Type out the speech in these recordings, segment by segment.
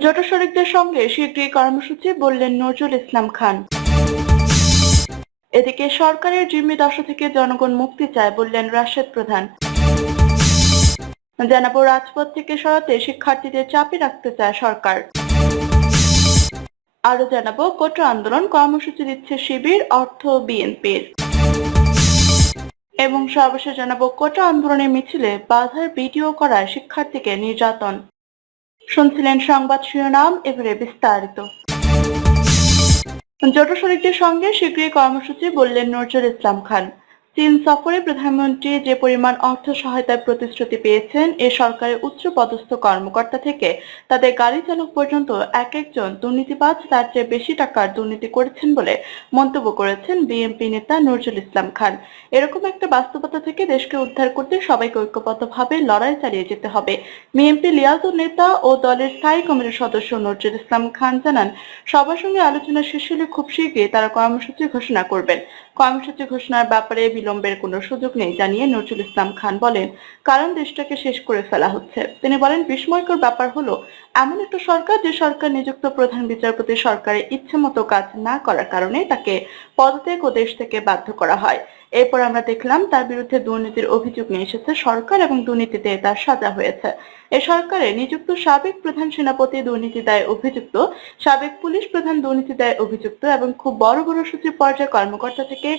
জোট শরিকদের সঙ্গে শীঘ্রই কর্মসূচি বললেন নজরুল ইসলাম খান। এদিকে সরকারের জিম্মি দশা থেকে জনগণ মুক্তি চায় বললেন রাশেদ প্রধান। জানাব, রাজপথ থেকে সরাতে শিক্ষার্থীদের চাপে রাখতে চায় সরকার। আরও জানাব, কোটা আন্দোলন কর্মসূচি দিচ্ছে শিবির, অর্থ বিএনপির। এবং সর্বশেষ জানাব, কোটা আন্দোলনের মিছিলে বাধার ভিডিও করায় শিক্ষার্থীকে নির্যাতন। শুনছিলেন সংবাদ শিরোনাম এবারে বিস্তারিত। জোট শরিকদের সঙ্গে শীঘ্রই কর্মসূচি বললেন নজরুল ইসলাম খান। চীন সফরে প্রধানমন্ত্রী যে পরিমাণ অর্থ সহায়তার প্রতিশ্রুতি পেয়েছেন, এ সরকারের উচ্চ পদস্থ কর্মকর্তা থেকে তাদের গাড়ি চালক পর্যন্ত এক একজন দুর্নীতিবাজ তার চেয়ে বেশি টাকার দুর্নীতি করেছেন বলে মন্তব্য করেছেন বিএনপি নেতা নজরুল ইসলাম খান। এরকম একটা বাস্তবতা থেকে দেশকে উদ্ধার করতে সবাইকে ঐক্যবদ্ধভাবে লড়াই চালিয়ে যেতে হবে। বিএনপি লিয়াজুর নেতা ও দলের স্থায়ী কমিটির সদস্য নজরুল ইসলাম খান জানান, সবার সঙ্গে আলোচনা শেষ হলে খুব শীঘ্রই তারা কর্মসূচি ঘোষণা করবেন। কর্মসূচি ঘোষণার ব্যাপারে বিলম্বের কোনো সুযোগ নেই জানিয়ে নজরুল ইসলাম খান বলেন, কারণ দেশটাকে শেষ করে ফেলা হচ্ছে। তিনি বলেন, বিস্ময়কর ব্যাপার হলো, এমন একটা সরকার যে সরকার নিযুক্ত প্রধান বিচারপতি সরকারের ইচ্ছে মতো কাজ না করার কারণে তাকে পদত্যাগ ও দেশ থেকে বাধ্য করা হয়। এরপর আমরা দেখলাম, তার বিরুদ্ধে দুর্নীতির অভিযোগ নিয়ে এসেছে সরকার এবং দুর্নীতিতে তার সাজা হয়েছে। এ সরকারে নিযুক্ত সাবেক প্রধান সেনাপতি দুর্নীতি দায়ে অভিযুক্ত, সাবেক পুলিশ প্রধান দুর্নীতি দায়ে অভিযুক্ত এবং খুব বড় বড় সচিব পর্যায়ে কর্মকর্তা থেকে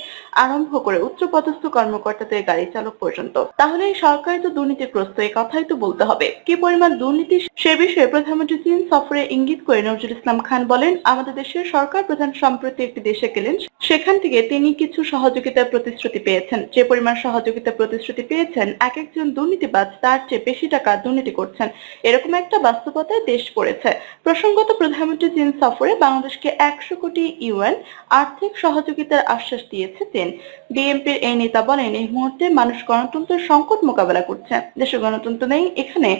আরম্ভ করে উচ্চপদস্থ কর্মকর্তাদের গাড়ি চালক পর্যন্ত। তাহলে এই সরকারই তো দুর্নীতিগ্রস্ত এই কথাই তো বলতে হবে। কি পরিমাণ দুর্নীতি, সে বিষয়ে প্রধানমন্ত্রী চীন সফরে ইঙ্গিত করে নজরুল ইসলাম খান বলেন, আমাদের দেশের সরকার প্রধান সম্প্রতি একটি দেশে গেলেন, সেখান থেকে তিনি কিছু সহযোগিতার প্রতিশ্রুতি পেয়েছেন। যে পরিমাণ সহযোগিতার প্রতিশ্রুতি পেয়েছেন এক একজন দুর্নীতিবাজ তার চেয়ে বেশি টাকা দুর্নীতি করছেন। এরকম একটা বাস্তবতায় দেশ পড়েছে। প্রসঙ্গত প্রধানমন্ত্রী চীন সফরে বাংলাদেশকে একশো কোটি ইউএন আর্থিক সহযোগিতার আশ্বাস দিয়েছে চীন বিএনপির এই নেতা বলেন, এই মুহূর্তে মানুষ গণতন্ত্রের সংকট মোকাবেলা করছে। দেশে গণতন্ত্র নেই, এখানে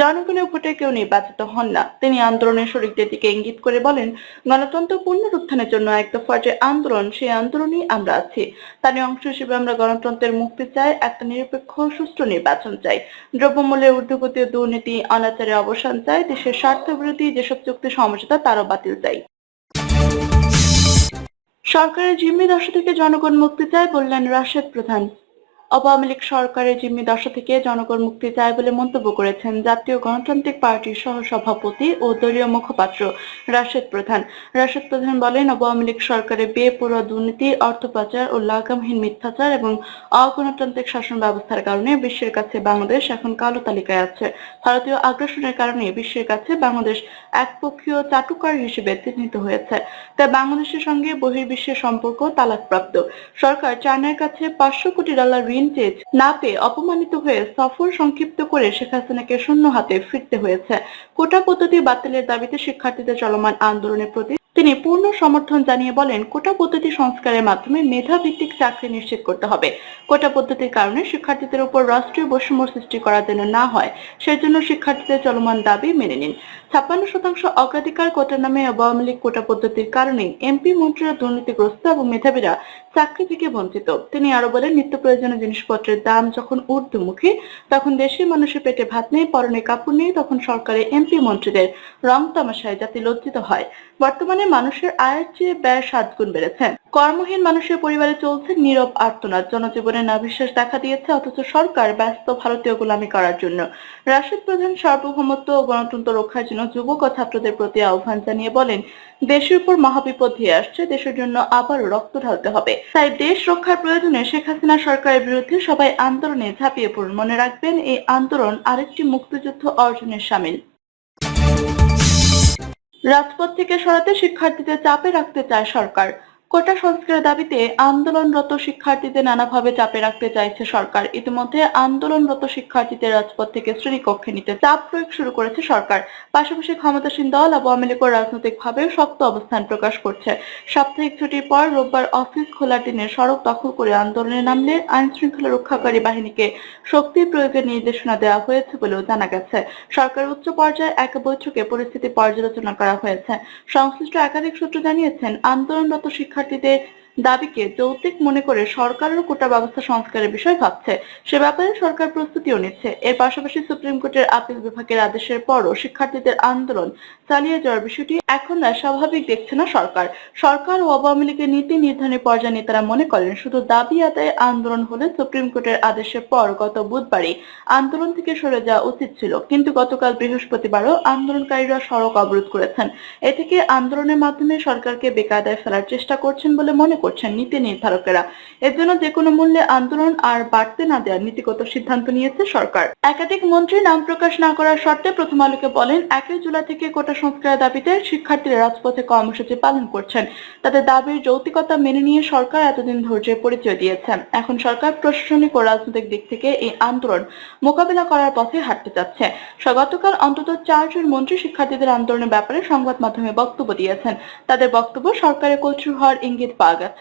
জনগণের ভোটে কেউ নির্বাচিত হন না। তিনি আন্দোলনের শরীরদের দিকে ইঙ্গিত করে বলেন, গণতন্ত্র পুনরুত্থানের জন্য এক দফার যে আন্দোলন, সেই আন্দোলনেই আমরা আছি। তার অংশ হিসেবে আমরা গণতন্ত্রের মুক্তি চাই, একটা নিরপেক্ষ, সুষ্ঠু নির্বাচন চাই। দ্রব্যমূল্যের ঊর্ধ্বগতি দুর্নীতি অনাচারের অবসান চাই, দেশের স্বার্থ বিরোধী যেসব চুক্তি সমঝোতা, তারও বাতিল চাই। সরকারের জিম্মি দশা থেকে জনগণ মুক্তি চায়, বললেন রাশেদ প্রধান। আওয়ামী লীগ সরকারের জিম্মি দশা থেকে জনগণ মুক্তি চায় বলে মন্তব্য করেছেন জাতীয় গণতান্ত্রিক পার্টির সহ সভাপতি ও দলীয় মুখপাত্র রাশেদ প্রধান। রাশেদ প্রধান বলেন, আওয়ামী লীগ সরকারের বেপরোয়া দুর্নীতি, অর্থ পাচার ও লাগামহীন মিথ্যাচার এবং অগণতান্ত্রিক শাসন ব্যবস্থার কারণে বিশ্বের কাছে বাংলাদেশ এখন কালো তালিকায় আছে। ভারতীয় আগ্রাসনের কারণে বিশ্বের কাছে বাংলাদেশ একপক্ষীয় চাটুকার হিসেবে চিহ্নিত হয়েছে। তাই বাংলাদেশের সঙ্গে বহির্বিশ্বের সম্পর্ক তালাকপ্রাপ্ত। সরকার চায়নার কাছে পাঁচশো কোটি ডলার ঋণ চেয়ে না পেয়ে অপমানিত হয়ে সফর সংক্ষিপ্ত করে শেখ হাসিনাকে শূন্য হাতে ফিরতে হয়েছে। কোটা পদ্ধতি বাতিলের দাবিতে শিক্ষার্থীদের চলমান আন্দোলনের প্রতি তিনি পূর্ণ সমর্থন জানিয়ে বলেন, কোটা পদ্ধতি সংস্কারের মাধ্যমে মেধা ভিত্তিক চাকরি নিশ্চিত করতে হবে। কোটা পদ্ধতির কারণে শিক্ষার্থীদের উপর রাষ্ট্রীয় বৈষম্য সৃষ্টি করা যেন না হয়, সেজন্য শিক্ষার্থীদের চলমান দাবি মেনে নিন। ছাপ্পান্ন শতাংশ অগ্রাধিকার কোটা নামে আওয়ামী লীগ কোটা পদ্ধতির কারণে এমপি মন্ত্রীরা দুর্নীতিগ্রস্ত এবং মেধাবীরা চাকরি থেকে বঞ্চিত। তিনি আরও বলেন, নিত্য প্রয়োজনীয় জিনিসপত্রের দাম যখন ঊর্ধ্বমুখী, তখন দেশের মানুষের পেটে ভাত নেই, পরনে কাপড় নেই, তখন সরকারের এমপি মন্ত্রীদের রং তামাশায় জাতি লজ্জিত হয়। বর্তমানে মানুষের আয়ের চেয়ে ব্যয় সাত গুণ বেড়েছে। কর্মহীন মানুষের পরিবারে চলছে নীরব আর্তনাদ। জনজীবনে নাভিশ্বাস দেখা দিয়েছে, অথচ সরকার ব্যস্ত ভারতীয় গোলামি করার জন্য। রাশিদ প্রধান সার্বভৌমত্ব ও গণতন্ত্র রক্ষার জন্য যুবক ও ছাত্রদের প্রতি আহ্বান জানিয়ে বলেন দেশের উপর মহাবিপদ ধেয়ে আসছে, দেশের জন্য আবারও রক্ত ঢালতে হবে। তাই দেশ রক্ষার প্রয়োজনে শেখ হাসিনা সরকারের বিরুদ্ধে সবাই আন্দোলনে ঝাঁপিয়ে পড়ুন। মনে রাখবেন, এই আন্দোলন আরেকটি মুক্তিযুদ্ধ অর্জনের সামিল। রাজপথ থেকে সরাতে শিক্ষার্থীদের চাপে রাখতে চায় সরকার। কোটা সংস্কারের দাবিতে আন্দোলনরত শিক্ষার্থীদের নানাভাবে চাপে রাখতে চাইছে সরকার। ইতিমধ্যে আন্দোলনরত শিক্ষার্থীদের রাজপথ থেকে শ্রেণীকক্ষে নিতে চাপ প্রয়োগ শুরু করেছে সরকার। পাশাপাশি ক্ষমতাসীন দল আওয়ামী লীগও রাজনৈতিকভাবে শক্ত অবস্থান প্রকাশ করছে। সাপ্তাহিক ছুটির পর রোববার অফিস খোলার দিনে সড়ক দখল করে আন্দোলনে নামলে আইন শৃঙ্খলা রক্ষাকারী বাহিনীকে শক্তি প্রয়োগের নির্দেশনা দেওয়া হয়েছে বলেও জানা গেছে। সরকার উচ্চ পর্যায়ে এক বৈঠকে পরিস্থিতি পর্যালোচনা করা হয়েছে। সংশ্লিষ্ট একাধিক সূত্র জানিয়েছেন, আন্দোলনরত শিক্ষার্থীদের দাবিকে যৌক্তিক মনে করে সরকারেরও কোটা ব্যবস্থা সংস্কারের বিষয় ভাবছে। সে ব্যাপারে সরকার প্রস্তুতিও নিচ্ছে। এর পাশাপাশি সুপ্রিম কোর্টের আপিল বিভাগের আদেশের পরও শিক্ষার্থীদের আন্দোলন চালিয়ে যাওয়ার বিষয়টি এখন আর স্বাভাবিক দেখছে না সরকার। সরকার ও আওয়ামী লীগের নীতি নির্ধারণের পর্যায়ে নেতারা মনে করেন, শুধু দাবি আদায়ে আন্দোলন হলে সুপ্রিম কোর্টের আদেশের পর গত বুধবারই আন্দোলন থেকে সরে যাওয়া উচিত ছিল। কিন্তু গতকাল বৃহস্পতিবারও আন্দোলনকারীরা সড়ক অবরোধ করেছেন। এ থেকে আন্দোলনের মাধ্যমে সরকারকে বেকায়দায় ফেলার চেষ্টা করছেন বলে মনে করছেন নীতি নির্ধারকেরা। এর জন্য যে কোনো মূল্যে আন্দোলন আর বাড়তে না দেওয়ার নীতিগত সিদ্ধান্ত নিয়েছে সরকার। একাধিক মন্ত্রী নাম প্রকাশ না করার শর্তে প্রথম আলোকে বলেন একই জুলাই থেকে কোটা সংস্কারের দাবিতে শিক্ষার্থীরা রাজপথে কর্মসূচি পালন করছেন। তাদের দাবির যৌক্তিকতা মেনে নিয়ে সরকার এতদিন ধৈর্যের পরিচয় দিয়েছেন। এখন সরকার প্রশাসনিক ও রাজনৈতিক দিক থেকে এই আন্দোলন মোকাবিলা করার পথে হাঁটতে যাচ্ছে। গতকাল অন্তত চারজন মন্ত্রী শিক্ষার্থীদের আন্দোলনের ব্যাপারে সংবাদ মাধ্যমে বক্তব্য দিয়েছেন। তাদের বক্তব্য সরকারের কচুর হওয়ার ইঙ্গিত পাওয়া গেছে।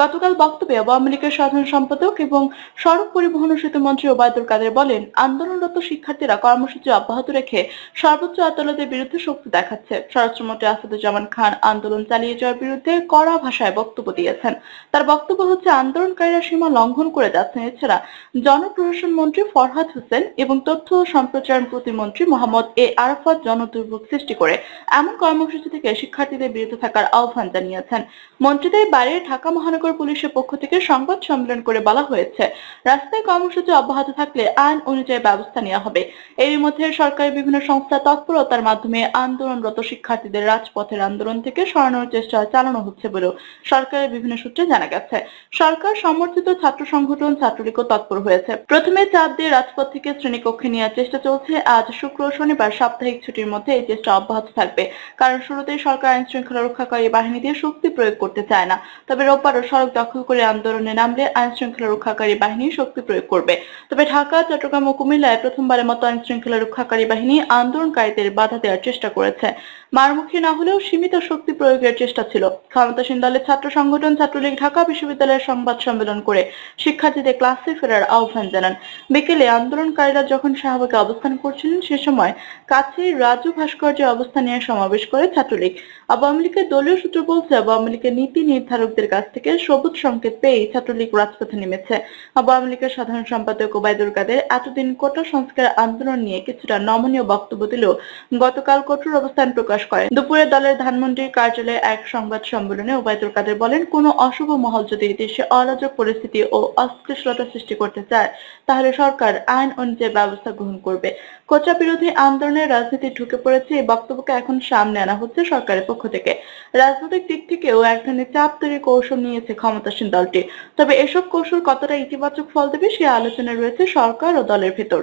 গতকাল বক্তব্যে আওয়ামী লীগের সাধারণ সম্পাদক এবং সড়ক পরিবহন ও সেতু মন্ত্রী ওবায়দুল কাদের বলেন, আন্দোলনরত শিক্ষার্থীরা কর্মসূচি অব্যাহত রেখে সর্বোচ্চ আদালতের বিরুদ্ধে শক্তি দেখাচ্ছে। স্বরাষ্ট্রমন্ত্রী আসাদুজ্জামান খান আন্দোলন চালিয়ে যাওয়ার বিরুদ্ধে কড়া ভাষায় বক্তব্য দিয়েছেন। তার বক্তব্য হচ্ছে, আন্দোলনকারীরা সীমা লঙ্ঘন করে যাচ্ছেন। এছাড়া জনপ্রশাসন মন্ত্রী ফরহাদ হোসেন এবং তথ্য ও সম্প্রচারণ প্রতিমন্ত্রী মোহাম্মদ এ আরাফাত জনদুর্ভোগ সৃষ্টি করে এমন কর্মসূচি থেকে শিক্ষার্থীদের বিরুদ্ধে থাকার আহ্বান জানিয়েছেন। মন্ত্রীদের বাইরে ঢাকা মহানগর পুলিশের পক্ষ থেকে সংবাদ সম্মেলন করে বলা হয়েছে, রাস্তায় কর্মসূচি অব্যাহত থাকলে আইন অনুযায়ী ব্যবস্থা নেওয়া হবে। এরই মধ্যে সরকারের বিভিন্ন সংস্থা তৎপরতার মাধ্যমে আন্দোলনরত শিক্ষার্থীদের রাজপথের আন্দোলন থেকে সরানোর চেষ্টা চালানো হচ্ছে বলেও সরকারের বিভিন্ন সূত্রে জানা গেছে। সরকার সমর্থিত ছাত্র সংগঠন ছাত্রলীগও তৎপর হয়েছে। প্রথমে চাপ দিয়ে রাজপথ থেকে শ্রেণীকক্ষে নেওয়ার চেষ্টা চলছে। আজ শুক্র শনিবার সাপ্তাহিক ছুটির মধ্যে এই চেষ্টা অব্যাহত থাকবে। কারণ শুরুতেই সরকার আইন শৃঙ্খলা রক্ষাকারী বাহিনী দিয়ে শক্তি প্রয়োগ করতে চায় না। তবে রোববারও সড়ক দখল করে আন্দোলনে নামলে আইন শৃঙ্খলা রক্ষাকারী বাহিনী শক্তি প্রয়োগ করবে। তবে ঢাকা, চট্টগ্রাম ও কুমিল্লায় প্রথমবারের মতো আইন শৃঙ্খলা রক্ষাকারী বাহিনী আন্দোলনকারীদের বাধা দেওয়ার চেষ্টা করেছে। মারমুখী না হলেও সীমিত শক্তি প্রয়োগের চেষ্টা ছিল। ক্ষমতাসীন দলের ছাত্র সংগঠন ছাত্রলীগ ঢাকা বিশ্ববিদ্যালয়ের সংবাদ সম্মেলন করে শিক্ষার্থীদের ক্লাসে ফেরার আহ্বান জানান। বিকেলে আন্দোলনকারীরা যখন শাহবাগে অবস্থান করছিলেন, সে সময় কাছেই রাজু ভাস্কর্যে অবস্থান নিয়ে সমাবেশ করে ছাত্রলীগ। আওয়ামী লীগের দলীয় সূত্র বলছে, আওয়ামী লীগের নীতি নির্ধারকদের কাছ থেকে সবুজ সংকেত পেয়ে ছাত্রলীগ রাজপথে নেমেছে। আওয়ামী লীগের সাধারণ সম্পাদক ওবায়দুল কাদের এতদিন কোটা সংস্কার আন্দোলন নিয়ে কিছুটা নমনীয় বক্তব্য দিলেও গতকাল কঠোর অবস্থান প্রকাশ করেন। দুপুরে দলের ধানমন্ত্রীর কার্যালয়ে এক সংবাদ সম্মেলনে ওবায়দুল কাদের বলেন, কোনো অশুভ মহল যদি দেশে অরাজক পরিস্থিতি ও অস্থিতিশীলতা সৃষ্টি করতে চায়, তাহলে সরকার আইন অনুযায়ী ব্যবস্থা গ্রহণ করবে। কোচা বিরোধী আন্দোলনের রাজনীতি ঢুকে পড়েছে এই বক্তব্যকে এখন সামনে আনা হচ্ছে সরকারের পক্ষ থেকে। রাজনৈতিক দিক থেকেও এক ধরনের চাপ তৈরি কৌশল নিয়েছে ক্ষমতাসীন দলটি। তবে এসব কৌশল কতটা ইতিবাচক ফল দেবে সে আলোচনা রয়েছে সরকার ও দলের ভেতর।